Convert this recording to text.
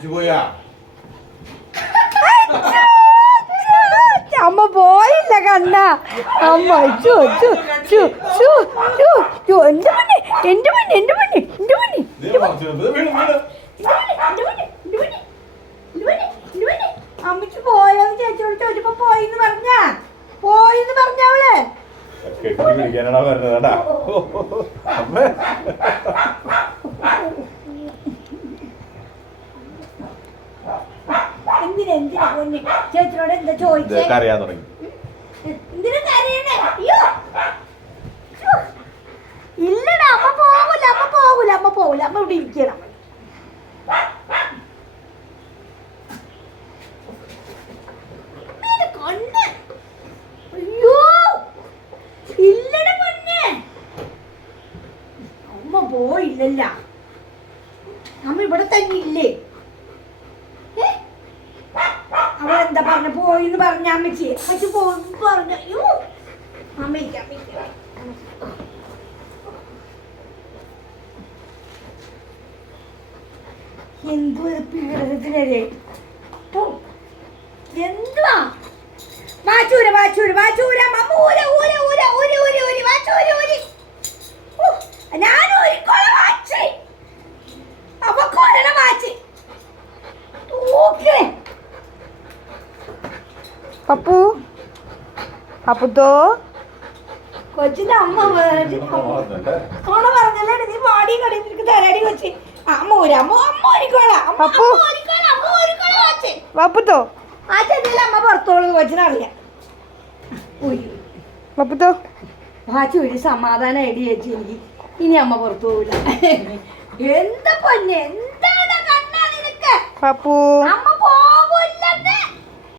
അമ്മച്ചി പോയാ അമ്മ പോയില്ല കണ്ണ. അമ്മ ചു ചു ചു ചു ചു ചു. എന്റെ മണി എന്റെ മണി എന്റെ മണി എന്റെ മണി അമ്മയ്ക്ക് പോയോന്ന് ചേച്ചിയോട് ചോദിച്ചപ്പോ പോയിന്ന് പറഞ്ഞ? പോയിന്ന് പറഞ്ഞ അവൾ. കെട്ടി പിടിക്കാനാണോ വരുന്നത് കേട്ടാ അമ്മേ എന്തിനാ എന്തിനാ പൊന്നെ എന്താ ചോദിച്ചേ? അറിയാൻ തുടങ്ങി. എന്തിനാ കരയണേ? അയ്യോ! ഇല്ലടാ അമ്മ പോകൂല അമ്മ പോകൂല അമ്മ പോകൂല അമ്മ ഇവിടെ ഇരിക്കണം. അമ്മ പോയില്ലല്ല. അമ്മ ഇവിടെ തന്നെ ഇല്ലേ? അവളെന്താ പറഞ്ഞ? പോയിന്ന് പറഞ്ഞ അമ്മച്ചി. അമ്മച്ചി പോയി പറഞ്ഞു. അയ്യോ. അമ്മയ്ക്ക് അമ്മയ്ക്ക് എന്തു പീഡനത്തിനരെ എന്തുവാ? വാച്ചൂര വാച്ചൂര വാച്ചൂര പപ്പു? പപ്പുത്തോ? കൊച്ചിന്റെ അമ്മ വേറെ- കോണ പറഞ്ഞല്ലേ നീ പാടി കടി നിനക്ക് തരാടി കൊച്ചി. അമ്മ ഒരു അമ്മ അമ്മ പപ്പു. പപ്പുത്തോ? ആ അമ്മ പുറത്തോളൂ കൊച്ചിനറിയാം ഊരി പപ്പുത്തോ? വാച്ചി ഒരു സമാധാനം എടി ചേച്ചി എനിക്ക് ഇനി അമ്മ പുറത്തു പോവില്ല എന്താ പൊന്നെ? എന്താണ് കണ്ണാ നിനക്ക്? പപ്പു? അമ്മ